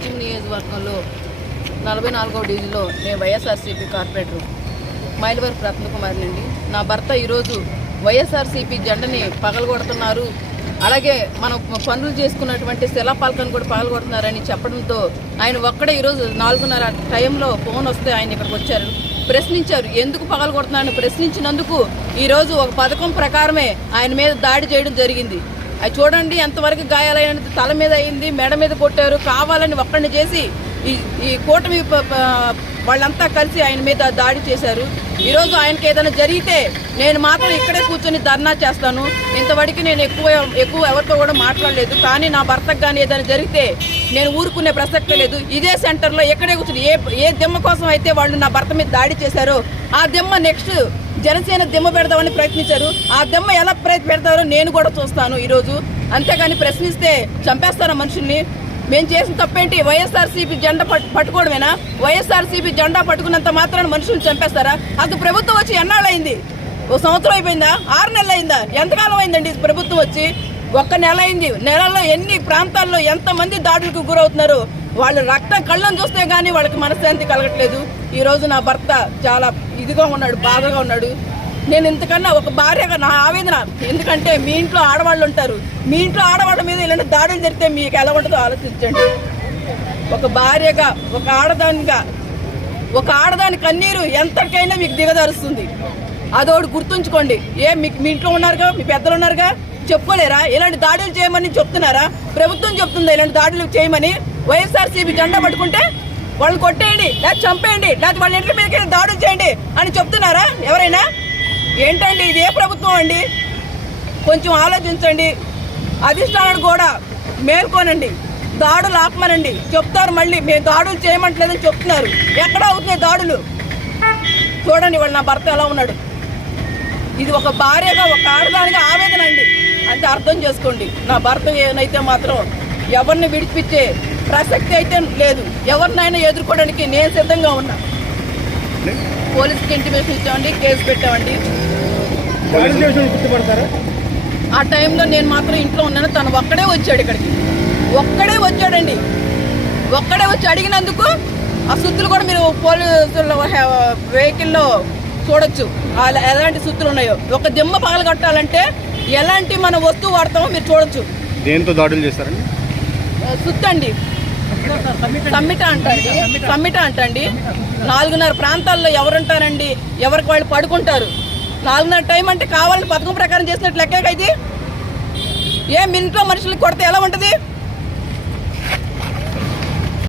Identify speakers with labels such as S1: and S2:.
S1: పశ్చిమ నియోజకవర్గంలో నలభై నాలుగవ డివిజన్లో నేను వైఎస్ఆర్సీపీ కార్పొరేటర్ మైలవరి రత్నకుమార్ నుండి నా భర్త ఈరోజు వైఎస్ఆర్సీపీ జెండని పగలగొడుతున్నారు అలాగే మనం పనులు చేసుకున్నటువంటి శిలాపాలకను కూడా పగలగొడుతున్నారని చెప్పడంతో ఆయన ఒక్కడే ఈరోజు నాలుగున్నర టైంలో ఫోన్ వస్తే ఆయన ఇక్కడికి వచ్చారు ప్రశ్నించారు ఎందుకు పగలగొడుతున్నారని ప్రశ్నించినందుకు ఈరోజు ఒక పథకం ప్రకారమే ఆయన మీద దాడి చేయడం జరిగింది అది చూడండి ఎంతవరకు గాయాలైనది తల మీద అయింది మెడ మీద కొట్టారు కావాలని ఒక్కడిని చేసి ఈ కూటమి వాళ్ళంతా కలిసి ఆయన మీద దాడి చేశారు ఈరోజు ఆయనకి ఏదైనా జరిగితే నేను మాత్రం ఇక్కడే కూర్చొని ధర్నా చేస్తాను ఇంతవరకు నేను ఎక్కువ ఎక్కువ ఎవరితో కూడా మాట్లాడలేదు కానీ నా భర్తకు కానీ ఏదైనా జరిగితే నేను ఊరుకునే ప్రసక్తి లేదు ఇదే సెంటర్లో ఎక్కడే కూర్చుని ఏ ఏ దిమ్మ కోసం అయితే వాళ్ళు నా భర్త మీద దాడి చేశారో ఆ దిమ్మ నెక్స్ట్ జనసేన దెమ్మ పెడదామని ప్రయత్నించారు ఆ దెమ్మ ఎలా పెడతారో నేను కూడా చూస్తాను ఈరోజు అంతేగాని ప్రశ్నిస్తే చంపేస్తారా మనుషుల్ని మేము చేసిన తప్పేంటి వైఎస్ఆర్సీపీ జెండా పట్టుకోవడమేనా వైఎస్ఆర్సీపీ జెండా పట్టుకున్నంత మాత్రం మనుషుల్ని చంపేస్తారా అది ప్రభుత్వం వచ్చి ఎన్నాళ్ళైంది ఓ సంవత్సరం అయిపోయిందా ఆరు నెలలు అయిందా ఎంతకాలం అయిందండి ప్రభుత్వం వచ్చి ఒక్క నెల అయింది నెలలో ఎన్ని ప్రాంతాల్లో ఎంతమంది దాడులకు గురవుతున్నారు వాళ్ళు రక్తం కళ్ళను చూస్తే కానీ వాళ్ళకి మనశ్శాంతి కలగట్లేదు ఈరోజు నా భర్త చాలా ఇదిగా ఉన్నాడు బాధగా ఉన్నాడు నేను ఇంతకన్నా ఒక భార్యగా నా ఆవేదన ఎందుకంటే మీ ఇంట్లో ఆడవాళ్ళు ఉంటారు మీ ఇంట్లో ఆడవాళ్ళ మీద ఇలాంటి దాడులు జరిగితే మీకు ఎలా ఉంటుందో ఆలోచించండి ఒక భార్యగా ఒక ఆడదానిగా ఒక ఆడదాని కన్నీరు ఎంతకైనా మీకు దిగదారుస్తుంది అదోడు గుర్తుంచుకోండి ఏ మీకు మీ ఇంట్లో ఉన్నారుగా మీ పెద్దలు ఉన్నారుగా చెప్పుకోలేరా ఇలాంటి దాడులు చేయమని చెప్తున్నారా ప్రభుత్వం చెప్తుందా ఇలాంటి దాడులు చేయమని వైఎస్ఆర్సీపీ జెండా పట్టుకుంటే వాళ్ళని కొట్టేయండి లేదా చంపేయండి లేకపోతే వాళ్ళ ఇంటి మీదకి దాడులు చేయండి అని చెప్తున్నారా ఎవరైనా ఏంటండి ఇది ఏ ప్రభుత్వం అండి కొంచెం ఆలోచించండి అధిష్టానాన్ని కూడా మేల్కోనండి దాడులు ఆపమనండి చెప్తారు మళ్ళీ మేము దాడులు చేయమంటలేదని చెప్తున్నారు ఎక్కడ అవుతున్నాయి దాడులు చూడండి వాళ్ళు నా భర్త ఎలా ఉన్నాడు ఇది ఒక భార్యగా ఒక ఆడదానిగా ఆవేదన అండి అంతే అర్థం చేసుకోండి నా భర్త ఏనైతే మాత్రం ఎవరిని విడిచిపించే ప్రసక్తి అయితే లేదు ఎవరినైనా ఎదుర్కోవడానికి నేను సిద్ధంగా ఉన్నా పోలీసుకి ఇంటిమేషన్ ఇచ్చామండి కేసు పెట్టామండి ఆ టైంలో నేను మాత్రం ఇంట్లో ఉన్నాను తను ఒక్కడే వచ్చాడు ఇక్కడికి ఒక్కడే వచ్చాడండి ఒక్కడే వచ్చి అడిగినందుకు ఆ సుత్తులు కూడా మీరు పోలీసుల వెహికల్లో చూడొచ్చు ఎలాంటి సుత్తులు ఉన్నాయో ఒక దిమ్మ పగల కట్టాలంటే ఎలాంటి మన వస్తువు వాడతామో మీరు చూడొచ్చు
S2: దేంతో దాడులు చేస్తారండి
S1: సుత్తండి సమ్మిట అంటండి సమ్మిట అంటండి నాలుగున్నర ప్రాంతాల్లో ఎవరుంటారండి ఎవరికి వాళ్ళు పడుకుంటారు నాలుగున్నర టైం అంటే కావాలని పథకం ప్రకారం చేసినట్లు లెక్క ఇది ఏం ఇంట్లో మనుషులకు కొడితే ఎలా ఉంటుంది